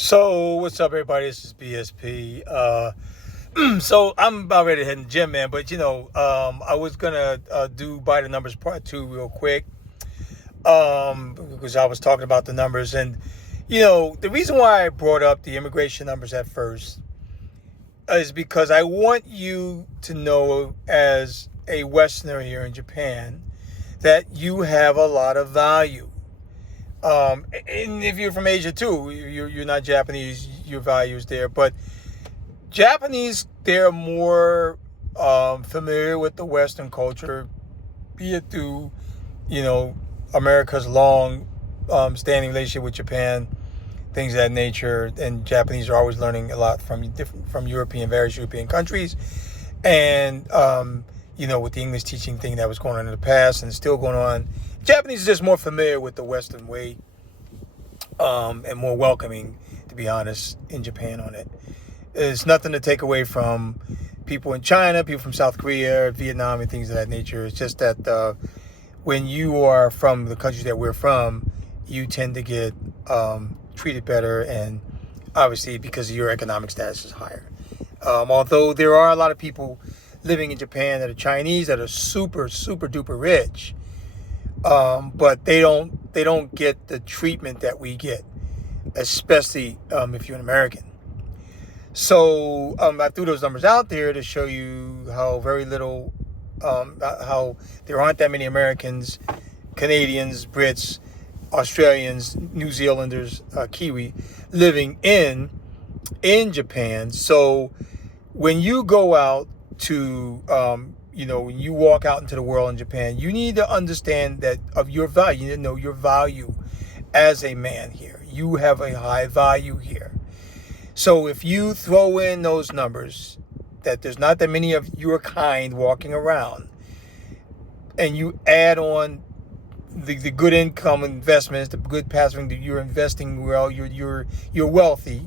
So, what's up, everybody? This is BSP. So I'm about ready to hit the gym, man. But I was gonna do by the numbers part two real quick, because I was talking about the numbers, and the reason why I brought up the immigration numbers at first is because I want you to know, as a Westerner here in Japan, that you have a lot of value. And if you're from Asia too, you're not Japanese, your value is there. But Japanese, they're more familiar with the Western culture, be it through, you know, America's long standing relationship with Japan, things of that nature. And Japanese are always learning a lot from various European countries. And, with the English teaching thing that was going on in the past and still going on, Japanese is just more familiar with the Western way, and more welcoming, to be honest, in Japan on it. There's nothing to take away from people in China, people from South Korea, Vietnam, and things of that nature. It's just that when you are from the countries that we're from, you tend to get treated better, and obviously because your economic status is higher. Although there are a lot of people living in Japan that are Chinese that are super, super duper rich, but they don't get the treatment that we get, especially if you're an American. So I threw those numbers out there to show you how very little, how there aren't that many Americans, Canadians, Brits, Australians, New Zealanders, Kiwi living in Japan. So when you go out to when you walk out into the world in Japan, you need to understand that of your value. You need to know your value as a man here. You have a high value here. So if you throw in those numbers, that there's not that many of your kind walking around, and you add on the good income investments, the good passive, you're investing well, you're wealthy,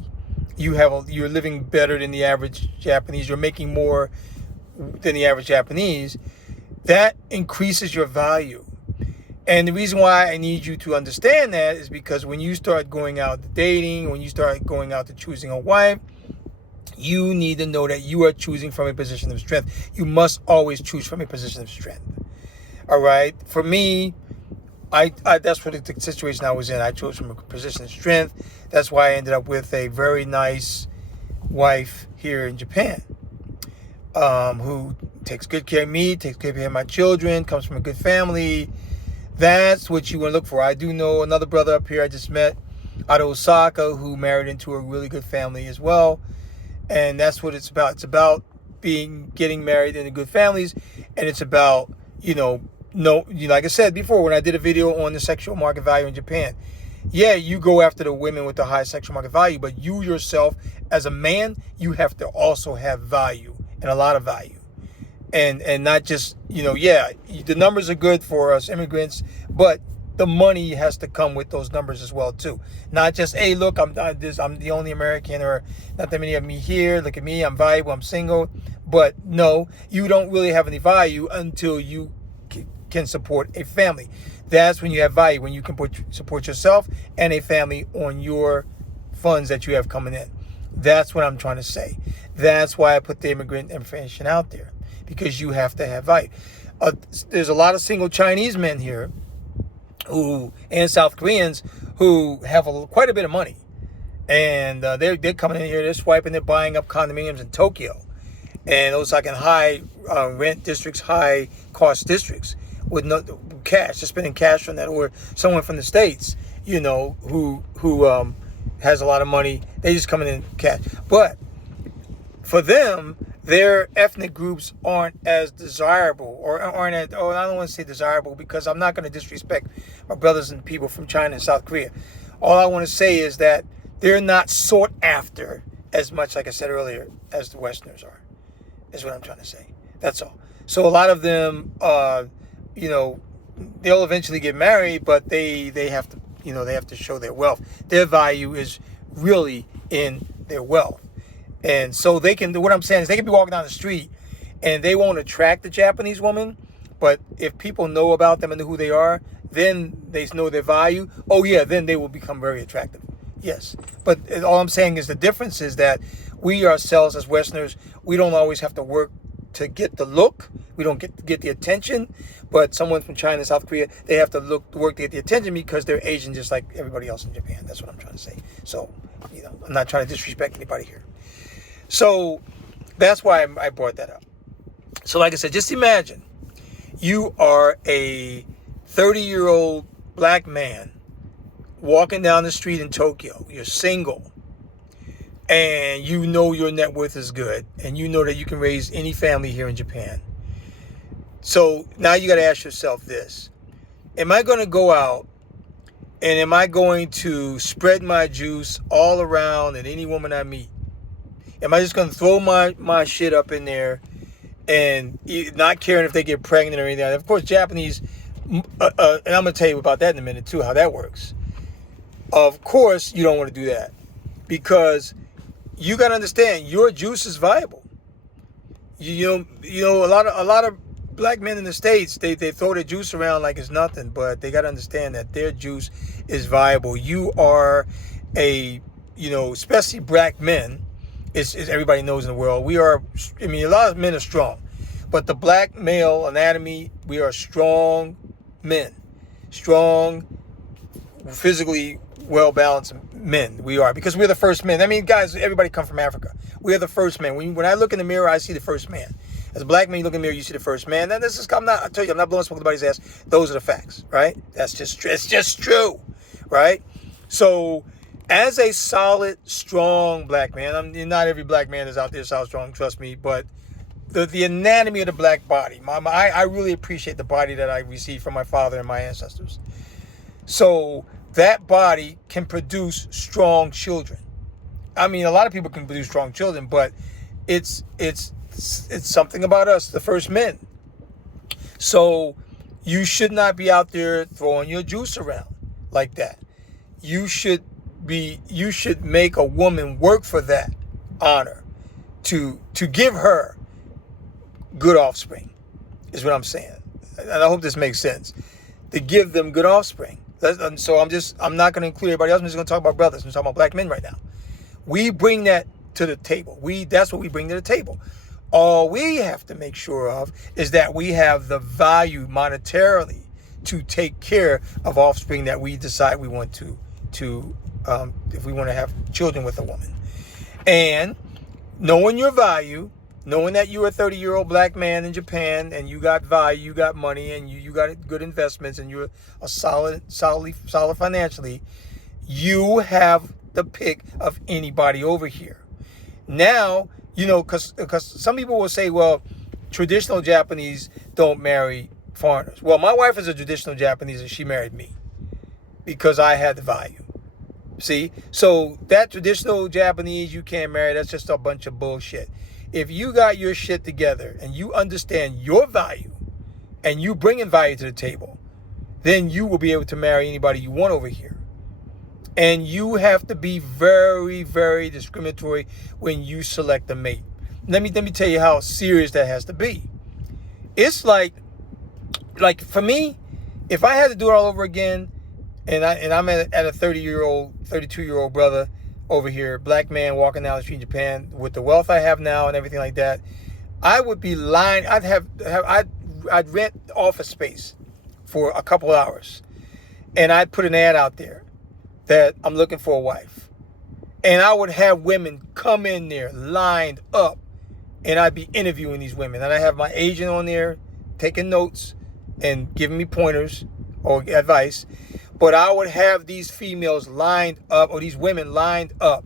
you're living better than the average Japanese, you're making more than the average Japanese, that increases your value. And the reason why I need you to understand that is because when you start going out to dating, when you start going out to choosing a wife, you need to know that you are choosing from a position of strength. You must always choose from a position of strength. All right? For me, I that's what the situation I was in. I chose from a position of strength. That's why I ended up with a very nice wife here in Japan, who takes good care of me, takes good care of my children, comes from a good family. That's what you want to look for. I do know another brother up here I just met out of Osaka who married into a really good family as well. And that's what it's about. It's about getting married into good families. And it's about, like I said before, when I did a video on the sexual market value in Japan, yeah, you go after the women with the high sexual market value, but you yourself as a man, you have to also have value, and a lot of value. And not just, the numbers are good for us immigrants, but the money has to come with those numbers as well too. Not just, hey, look, I'm the only American, or not that many of me here. Look at me, I'm valuable, I'm single. But no, you don't really have any value until you can support a family. That's when you have value, when you can support yourself and a family on your funds that you have coming in. That's what I'm trying to say. That's why I put the immigrant information out there, because you have to have value. There's a lot of single Chinese men here and South Koreans who have quite a bit of money. And they're coming in here, they're swiping, they're buying up condominiums in Tokyo. And those like in high rent districts, high cost districts with no cash. They're spending cash on that. Or someone from the States, who has a lot of money, they just come in cash. But for them, their ethnic groups aren't as desirable, or I don't want to say desirable, because I'm not going to disrespect my brothers and people from China and South Korea. All I want to say is that they're not sought after as much, like I said earlier, as the Westerners are, is what I'm trying to say. That's all. So a lot of them, they'll eventually get married, but they have to, they have to show their wealth. Their value is really in their wealth. And so what I'm saying is they can be walking down the street and they won't attract the Japanese woman. But if people know about them and know who they are, then they know their value. Oh yeah, then they will become very attractive. Yes. But all I'm saying is the difference is that we ourselves as Westerners, we don't always have to work to get the look. We don't get the attention. But someone from China, South Korea, they have to work to get the attention because they're Asian just like everybody else in Japan. That's what I'm trying to say. So, I'm not trying to disrespect anybody here. So that's why I brought that up. So like I said, just imagine you are a 30-year-old black man walking down the street in Tokyo. You're single. And you know your net worth is good. And you know that you can raise any family here in Japan. So now you got to ask yourself this. Am I going to go out and am I going to spread my juice all around and any woman I meet? Am I just going to throw my shit up in there and not caring if they get pregnant or anything? Of course, Japanese, and I'm going to tell you about that in a minute too, how that works. Of course, you don't want to do that because you got to understand your juice is viable. You know, a lot of black men in the States, they throw their juice around like it's nothing, but they got to understand that their juice is viable. You are especially black men, as everybody knows in the world, a lot of men are strong, but the black male anatomy, we are strong men, strong, physically well-balanced men. We are, because we're the first men. I mean, guys, everybody come from Africa. We are the first men. When I look in the mirror, I see the first man. As a black man, you look in the mirror, you see the first man. Then I'm not blowing smoke in anybody's ass. Those are the facts, right? It's just true, right? So, as a solid, strong black man, not every black man is out there solid, strong, trust me, but the anatomy of the black body, I really appreciate the body that I received from my father and my ancestors. So, that body can produce strong children. I mean, a lot of people can produce strong children, but it's something about us, the first men. So you should not be out there throwing your juice around like that. You should make a woman work for that honor to give her good offspring, is what I'm saying. And I hope this makes sense. To give them good offspring. So I'm not going to include everybody else. I'm just going to talk about brothers. I'm talking about black men right now. We bring that to the table. That's what we bring to the table. All we have to make sure of is that we have the value monetarily to take care of offspring that we decide we want to if we want to have children with a woman. And knowing your value, knowing that you're a 30-year-old black man in Japan and you got value, you got money, and you got good investments, and you're a solid financially, you have the pick of anybody over here. Now, because some people will say, well, traditional Japanese don't marry foreigners. Well, my wife is a traditional Japanese and she married me because I had the value. See? So that traditional Japanese you can't marry, that's just a bunch of bullshit. If you got your shit together and you understand your value and you bringing value to the table, then you will be able to marry anybody you want over here. And you have to be very, very discriminatory when you select a mate. Let me tell you how serious that has to be. It's like for me, if I had to do it all over again, and I'm at a 32-year-old brother over here, black man walking down the street in Japan with the wealth I have now and everything like that, I would be lying. I'd rent office space for a couple hours, and I'd put an ad out there that I'm looking for a wife. And I would have women come in there lined up, and I'd be interviewing these women. And I have my agent on there taking notes and giving me pointers or advice. But I would have these females lined up, or these women lined up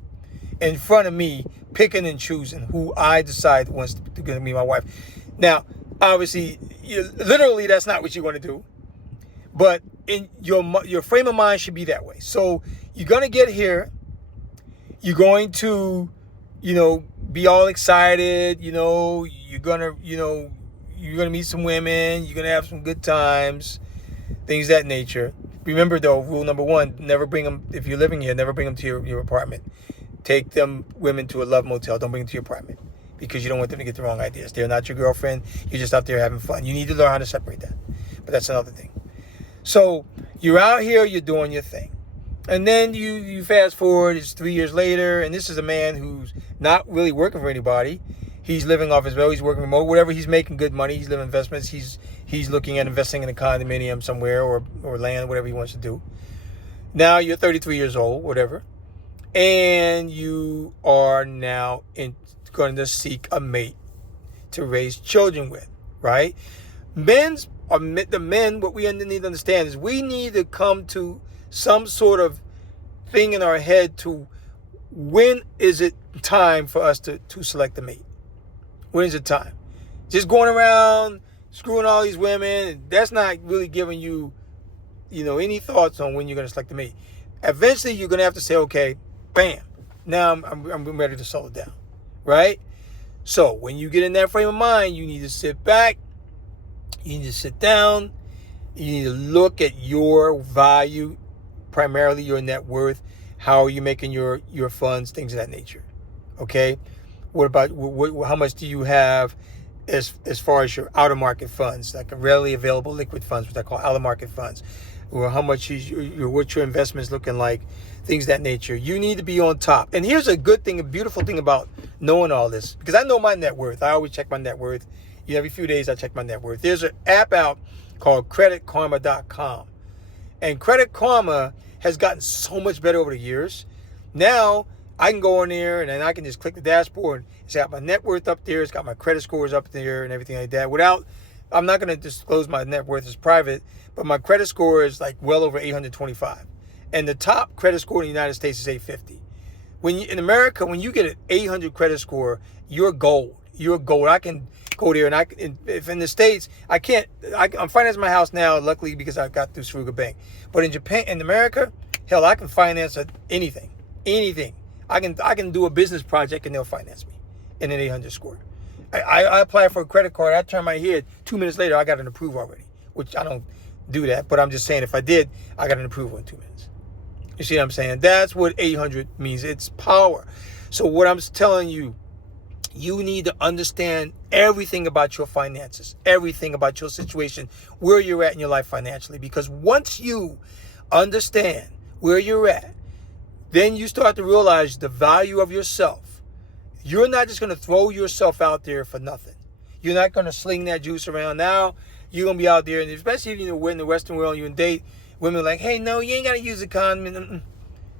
in front of me, picking and choosing who I decide wants to be my wife. Now, obviously, literally, that's not what you want to do. But in your frame of mind should be that way. So you're going to get here. You're going to, be all excited. You're going to meet some women. You're going to have some good times, things of that nature. Remember, though, rule number one, never bring them, if you're living here, never bring them to your apartment. Take them women to a love motel. Don't bring them to your apartment because you don't want them to get the wrong ideas. They're not your girlfriend. You're just out there having fun. You need to learn how to separate that. But that's another thing. So you're out here, you're doing your thing. And then you fast forward, it's 3 years later, and this is a man who's not really working for anybody. He's living off his bill. He's working remote. Whatever, he's making good money. He's living investments. He's looking at investing in a condominium somewhere or land, whatever he wants to do. Now you're 33 years old, whatever, and you are now going to seek a mate to raise children with, right? The men, what we need to understand is we need to come to some sort of thing in our head to when is it time for us to select a mate? When is it time? Just going around screwing all these women, that's not really giving you, any thoughts on when you're going to select a mate. Eventually, you're going to have to say, okay, bam, now I'm ready to settle down, right? So when you get in that frame of mind, you need to sit back, you need to sit down, you need to look at your value, primarily your net worth. How are you making your funds, things of that nature, okay? What about how much do you have as far as your out-of-market funds, like readily available liquid funds, which I call out-of-market funds, or how much is what your investment's looking like, things of that nature. You need to be on top. And here's a beautiful thing about knowing all this, because I know my net worth. I always check my net worth. Every few days I check my net worth. There's an app out called creditkarma.com. And Credit Karma has gotten so much better over the years. Now I can go in there and then I can just click the dashboard. It's got my net worth up there. It's got my credit scores up there and everything like that. I'm not going to disclose my net worth as private, but my credit score is like well over 825. And the top credit score in the United States is 850. In America, when you get an 800 credit score, you're gold. You're gold. I can go there and if in the States, I'm financing my house now, luckily, because I got through Frugal Bank. But in Japan, in America, hell, I can finance anything. I can do a business project and they'll finance me in an 800 score. I apply for a credit card. I turn my head. 2 minutes later, I got an approval already, which I don't do that. But I'm just saying, if I did, I got an approval in 2 minutes. You see what I'm saying? That's what 800 means. It's power. So what I'm telling you, you need to understand everything about your finances, everything about your situation, where you're at in your life financially. Because once you understand where you're at, then you start to realize the value of yourself. You're not just going to throw yourself out there for nothing. You're not going to sling that juice around. Now you're going to be out there, and especially if we're in the Western world, you and date women like, hey, no, you ain't got to use a condom.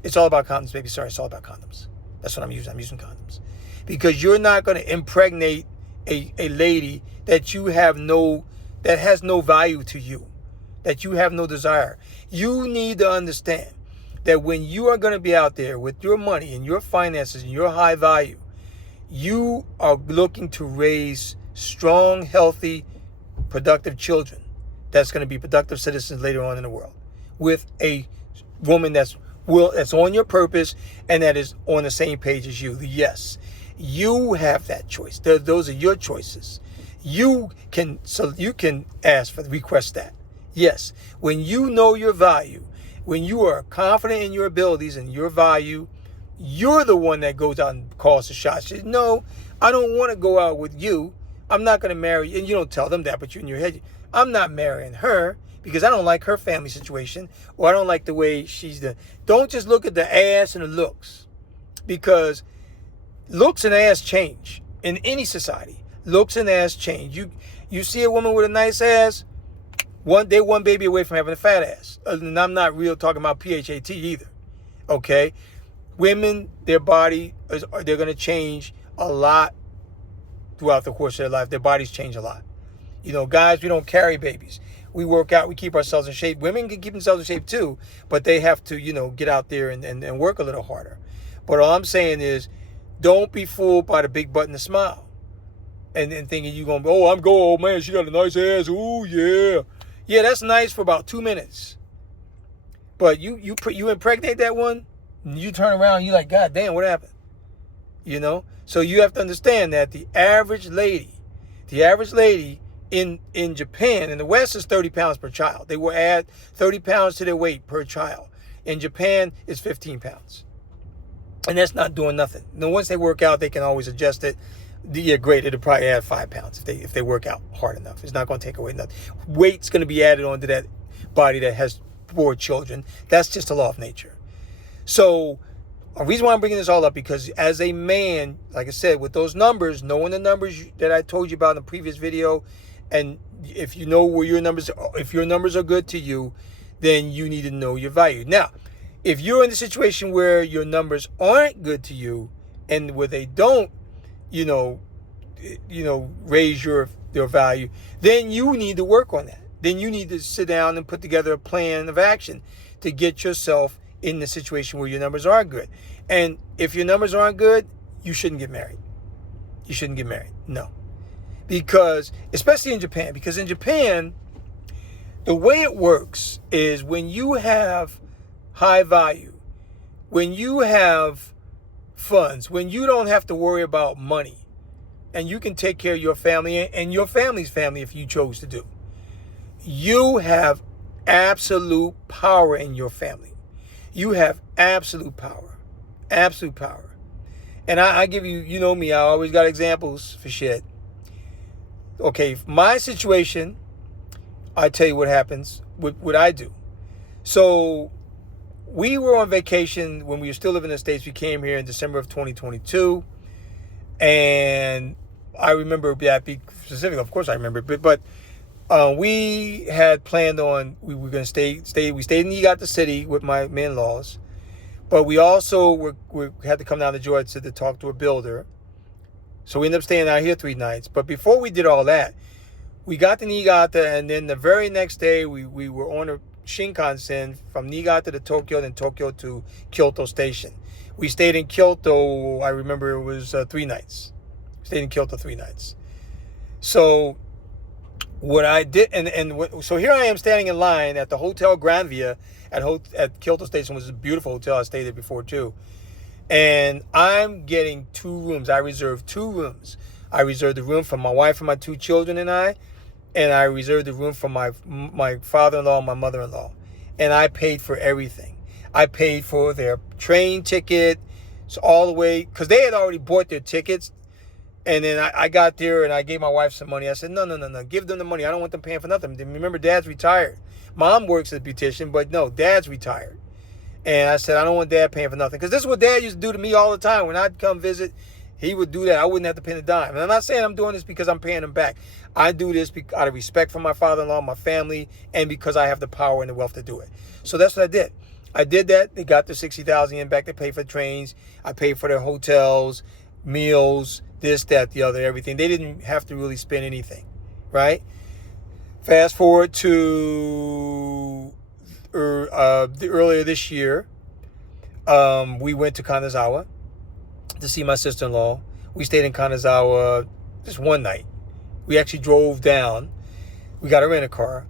It's all about condoms, baby. Sorry, it's all about condoms. That's what I'm using. I'm using condoms. Because you're not going to impregnate a lady that has no value to you, that you have no desire. You need to understand that when you are going to be out there with your money and your finances and your high value, you are looking to raise strong, healthy, productive children that's going to be productive citizens later on in the world with a woman that's on your purpose and that is on the same page as you. Yes, you have that choice. Those are your choices. You can request that. Yes, when you know your value, when you are confident in your abilities and your value, you're the one that goes out and calls the shots. Says, no, I don't want to go out with you. I'm not going to marry you. And you don't tell them that, but you're in your head, I'm not marrying her because I don't like her family situation or I don't like the way she's done. Don't just look at the ass and the looks, because looks and ass change in any society. Looks and ass change. You see a woman with a nice ass, one baby away from having a fat ass. And I'm not talking about PHAT either. Okay? Women, their body, they're going to change a lot throughout the course of their life. Their bodies change a lot. Guys, we don't carry babies. We work out, we keep ourselves in shape. Women can keep themselves in shape too, but they have to, get out there and work a little harder. But all I'm saying is, don't be fooled by the big butt and the smile. And thinking you're going to, I'm gold, man, she got a nice ass. Ooh, yeah. Yeah, that's nice for about 2 minutes. But you impregnate that one, and you turn around and you're like, God damn, what happened? So you have to understand that the average lady in Japan, in the West, is 30 pounds per child. They will add 30 pounds to their weight per child. In Japan, it's 15 pounds. And that's not doing nothing. Now, once they work out, they can always adjust it. Yeah, great. It'll probably add 5 pounds if they work out hard enough. It's not going to take away nothing. Weight's going to be added onto that body that has 4 children. That's just a law of nature. So the reason why I'm bringing this all up, because as a man, like I said, with those numbers, knowing the numbers that I told you about in the previous video, and if you know where your numbers, if your numbers are good to you, then you need to know your value. Now, if you're in the situation where your numbers aren't good to you, and where they don't, raise your value, then you need to work on that. Then you need to sit down and put together a plan of action to get yourself in the situation where your numbers are good. And if your numbers aren't good, you shouldn't get married. You shouldn't get married. No. Because, especially in Japan, because in Japan, the way it works is when you have high value, when you have funds, when you don't have to worry about money, and you can take care of your family and your family's family if you chose to do, you have absolute power in your family. You have absolute power. Absolute power. And I give you, you know me, I always got examples for shit. Okay, my situation, I tell you what happens, what I do. So we were on vacation when we were still living in the States. We came here in December of 2022. And I remember that specifically, of course I remember, but we had planned on, we were going to we stayed in Niigata City with my in-laws, but we also we had to come down to Georgia to talk to a builder. So we ended up staying out here 3 nights. But before we did all that, we got to Niigata, and then the very next day we were on a Shinkansen from Niigata to Tokyo, then Tokyo to Kyoto Station. We stayed in Kyoto, I remember it was 3 nights. Stayed in Kyoto 3 nights. So what I did, so here I am standing in line at the Hotel Grand Via at Kyoto Station, which is a beautiful hotel. I stayed there before too. And I'm getting 2 rooms. I reserved 2 rooms. I reserved the room for my wife and my 2 children and I reserved the room for my father-in-law and my mother-in-law. And I paid for everything. I paid for their train ticket, so all the way, because they had already bought their tickets. And then I got there and I gave my wife some money. I said, no, give them the money. I don't want them paying for nothing. Remember, Dad's retired. Mom works as a beautician, but no, Dad's retired. And I said, I don't want Dad paying for nothing. Because this is what Dad used to do to me all the time. When I'd come visit, he would do that. I wouldn't have to pay a dime. And I'm not saying I'm doing this because I'm paying him back. I do this out of respect for my father-in-law, my family, and because I have the power and the wealth to do it. So that's what I did. I did that. They got their $60,000 in back. They paid for the trains. I paid for their hotels, meals, this, that, the other, everything. They didn't have to really spend anything, right? Fast forward to earlier this year, we went to Kanazawa to see my sister-in-law. We stayed in Kanazawa just one night. We actually drove down. We got a rent-a-car.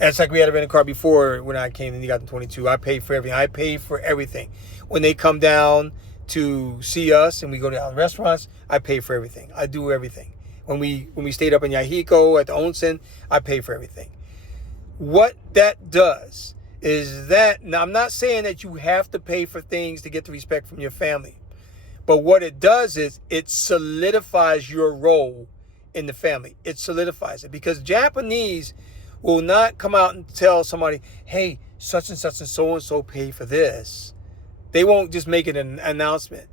And it's like we had a rent-a-car before when I came to Niigata in 22. I paid for everything. I paid for everything. When they come down to see us and we go to restaurants, I pay for everything. I do everything. When we stayed up in Yahiko at the onsen, I pay for everything. What that does is that, now I'm not saying that you have to pay for things to get the respect from your family, but what it does is it solidifies your role in the family. It solidifies it, because Japanese will not come out and tell somebody, hey, such and so pay for this. They won't just make it an announcement.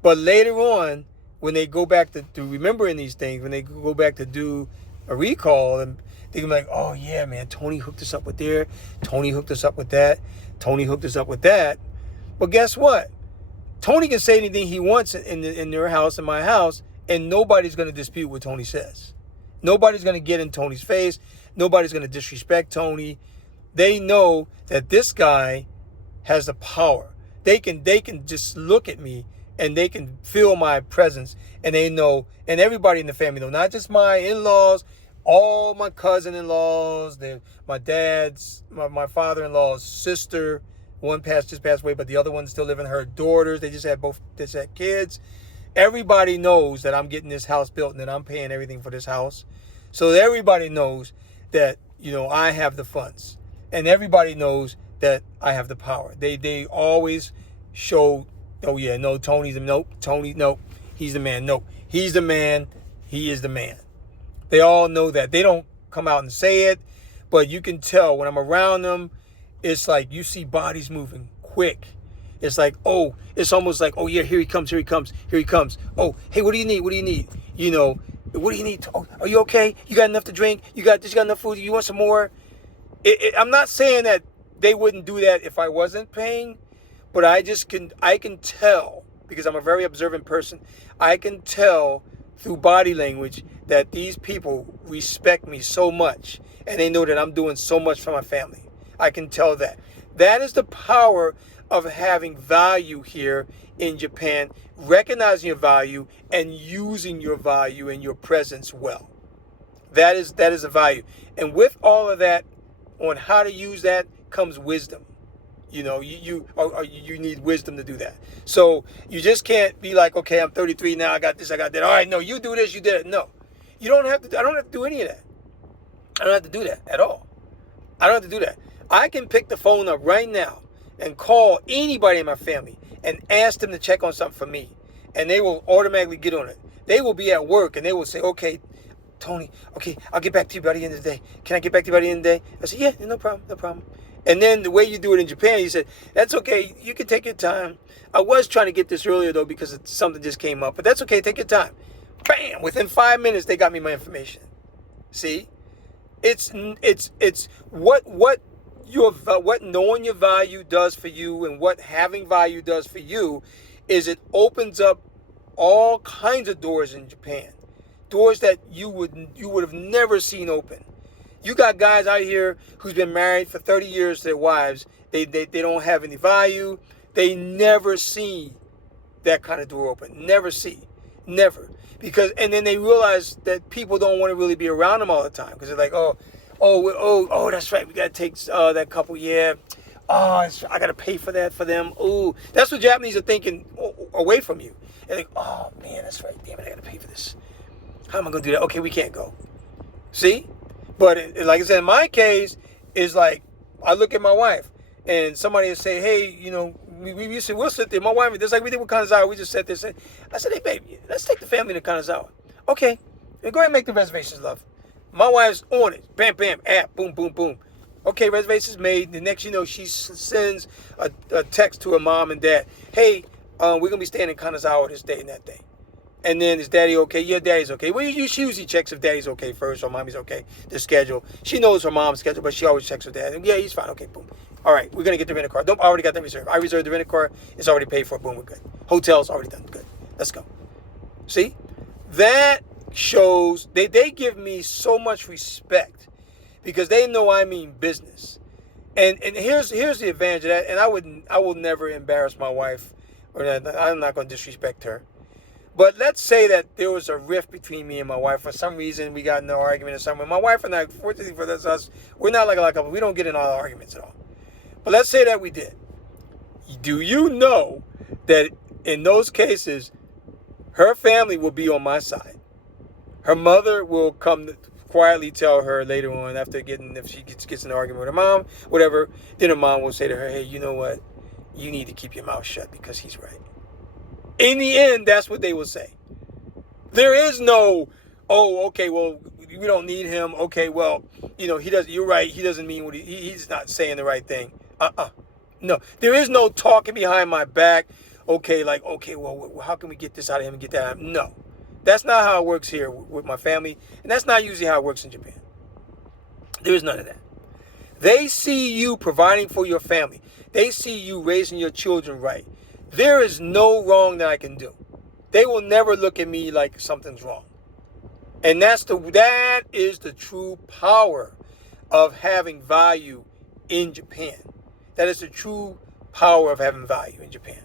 But later on, when they go back to remembering these things, when they go back to do a recall, and they can be like, oh yeah, man, Tony hooked us up with there. Tony hooked us up with that. Tony hooked us up with that. But guess what? Tony can say anything he wants in their house, in my house, and nobody's going to dispute what Tony says. Nobody's going to get in Tony's face. Nobody's going to disrespect Tony. They know that this guy has the power. They can just look at me and they can feel my presence, and they know, and everybody in the family know, not just my in-laws, all my cousin-in-laws, my dad's, my father-in-law's sister, one just passed away, but the other one's still living, her daughters, they just had kids. Everybody knows that I'm getting this house built and that I'm paying everything for this house. So everybody knows that, I have the funds, and everybody knows that I have the power. They always show, oh yeah, no, Tony's the, nope, Tony, nope, he's the man, nope, he's the man, he is the man. They all know that. They don't come out and say it, but you can tell when I'm around them, it's like you see bodies moving quick. It's like, oh, it's almost like, oh yeah, here he comes, here he comes, here he comes. Oh, hey, what do you need? What do you need? You know, what do you need? Oh, are you okay? You got enough to drink? You got this? You got enough food? You want some more? I'm not saying that they wouldn't do that if I wasn't paying, but I can tell, because I'm a very observant person. I can tell through body language that these people respect me so much, and they know that I'm doing so much for my family. I can tell that. That is the power of having value here in Japan, recognizing your value and using your value and your presence well. That is a value. And with all of that, on how to use that comes wisdom. You know, you need wisdom to do that. So you just can't be like, okay, I'm 33 now, I got this, I got that. All right, no, you do this, you did it. No, you don't have to. I don't have to do any of that. I don't have to do that at all. I don't have to do that. I can pick the phone up right now and call anybody in my family and ask them to check on something for me, and they will automatically get on it. They will be at work and they will say, okay, Tony, okay, I'll get back to you by the end of the day. Can I get back to you by the end of the day? I said, yeah, no problem, no problem. And then the way you do it in Japan, you said, that's okay, you can take your time. I was trying to get this earlier, though, because something just came up. But that's okay, take your time. Bam! Within 5 minutes, they got me my information. See? It's what knowing your value does for you, and what having value does for you, is it opens up all kinds of doors in Japan. Doors that you would have never seen open. You got guys out here who's been married for 30 years to their wives. They don't have any value. They never see that kind of door open. Never see. Never. And then they realize that people don't want to really be around them all the time. Because they're like, oh, that's right. We got to take that couple, yeah. Oh, I got to pay for that for them. Ooh. That's what Japanese are thinking away from you. They're like, oh, man, that's right. Damn it, I got to pay for this. How am I going to do that? Okay, we can't go. See? But like I said, in my case, it's like I look at my wife and somebody will say, hey, you know, we'll sit there. My wife, just like we did with Kanazawa, we just sat there and said, I said, hey, baby, let's take the family to Kanazawa. Okay, go ahead and make the reservations, love. My wife's on it. Bam, bam, app, boom, boom, boom. Okay, reservations made. The next, you know, she sends a text to her mom and dad. Hey, we're going to be staying in Kanazawa this day and that day. And then, is daddy okay? Yeah, daddy's okay. Well, she usually checks if daddy's okay first or mommy's okay, the schedule. She knows her mom's schedule, but she always checks her dad. And yeah, he's fine. Okay, boom. All right, we're going to get the rental car. Nope, I already got that reserved. I reserved the rental car. It's already paid for. Boom, we're good. Hotel's already done. Good. Let's go. See? That shows, they give me so much respect because they know I mean business. And here's the advantage of that. And I will never embarrass my wife, or I'm not going to disrespect her. But let's say that there was a rift between me and my wife. For some reason, we got in an argument or something. My wife and I, fortunately for us, we're not like a couple. We don't get in all arguments at all. But let's say that we did. Do you know that in those cases, her family will be on my side? Her mother will come quietly tell her later on after if she gets in an argument with her mom, whatever, then her mom will say to her, hey, you know what? You need to keep your mouth shut because he's right. In the end, that's what they will say. There is no, oh, okay, well, we don't need him. Okay, well, you know, you're right. He doesn't mean what he's not saying the right thing. No, there is no talking behind my back. Okay, like, okay, well, how can we get this out of him and get that out of him? No, that's not how it works here with my family. And that's not usually how it works in Japan. There is none of that. They see you providing for your family. They see you raising your children right. There is no wrong that I can do. They will never look at me like something's wrong. And that is the true power of having value in Japan. That is the true power of having value in Japan.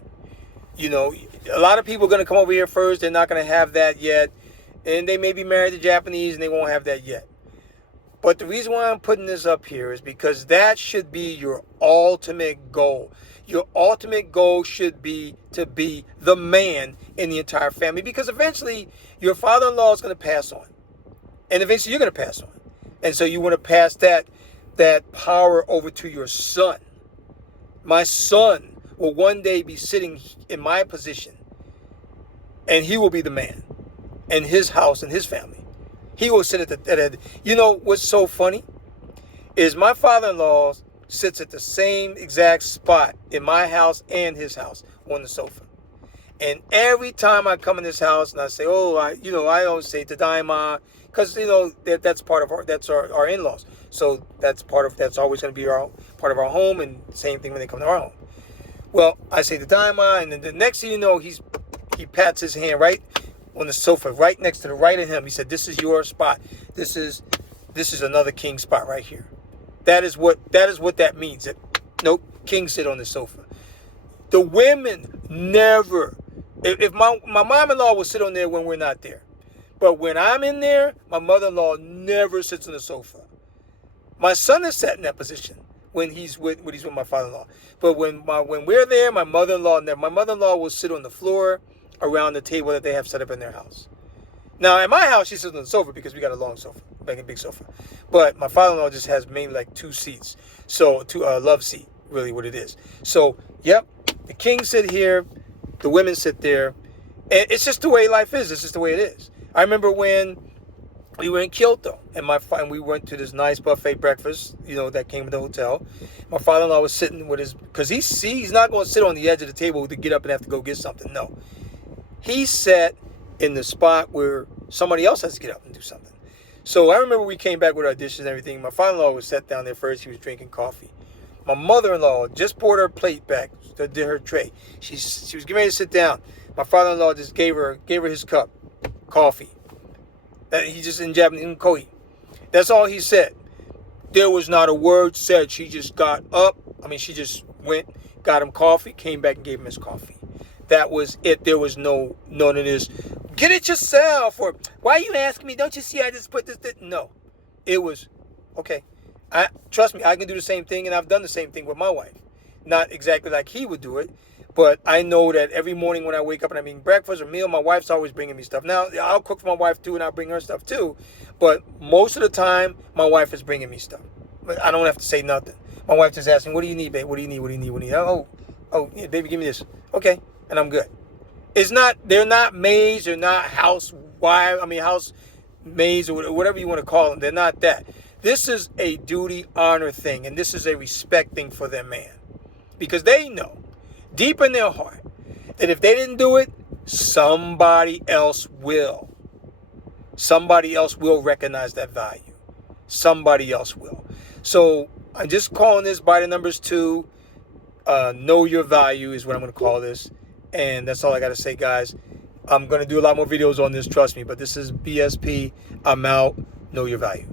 You know, a lot of people are going to come over here first. They're not going to have that yet. And they may be married to Japanese and they won't have that yet. But the reason why I'm putting this up here is because that should be your ultimate goal. Your ultimate goal should be to be the man in the entire family, because eventually your father-in-law is going to pass on. And eventually you're going to pass on. And so you want to pass that power over to your son. My son will one day be sitting in my position, and he will be the man in his house and his family. He will sit at the. You know what's so funny is my father-in-law sits at the same exact spot in my house and his house on the sofa. And every time I come in this house and I say, I always say Tadaima, because that's part of our in-laws. So that's always going to be part of our home, and same thing when they come to our home. Well, I say Tadaima, and then the next thing you know, he pats his hand right on the sofa, right next to the right of him. He said, "This is your spot. This is another king spot right here." That is what that means. That, nope, king sit on the sofa. The women never. If my mom-in-law will sit on there when we're not there, but when I'm in there, my mother-in-law never sits on the sofa. My son has sat in that position when he's with my father-in-law. But when we're there, my mother-in-law will sit on the floor around the table that they have set up in their house. Now, at my house, she sits on the sofa because we got a long sofa, like a big sofa. But my father-in-law just has mainly like 2 seats. So, love seat, really what it is. So, yep, the kings sit here, the women sit there. And it's just the way life is. It's just the way it is. I remember when we were in Kyoto, and we went to this nice buffet breakfast, that came with the hotel. My father-in-law was sitting with because he's not going to sit on the edge of the table to get up and have to go get something. No. He sat in the spot where somebody else has to get up and do something. So I remember we came back with our dishes and everything. My father-in-law was sat down there first. He was drinking coffee. My mother-in-law just poured her plate back, did her tray. She was getting ready to sit down. My father-in-law just gave her his cup, coffee. He just in Japanese, koi. That's all he said. There was not a word said. She just got up. She just went, got him coffee, came back and gave him his coffee. That was it. There was none of this. Get it yourself. Or why are you asking me? Don't you see I just put this? No. It was, okay. Trust me, I can do the same thing, and I've done the same thing with my wife. Not exactly like he would do it, but I know that every morning when I wake up and I'm eating breakfast or meal, my wife's always bringing me stuff. Now, I'll cook for my wife too, and I'll bring her stuff too, but most of the time, my wife is bringing me stuff. But I don't have to say nothing. My wife just asks me, "What do you need, babe? What do you need? What do you need? What do you need?" Oh, yeah, baby, give me this. Okay, and I'm good. They're not maids, they're not house maids, or whatever you want to call them. They're not that. This is a duty, honor thing, and this is a respect thing for their man. Because they know, deep in their heart, that if they didn't do it, somebody else will. Somebody else will recognize that value. Somebody else will. So I'm just calling this by the numbers 2. Know your value is what I'm going to call this. And that's all I got to say, guys. I'm going to do a lot more videos on this, trust me. But this is BSP. I'm out. Know your value.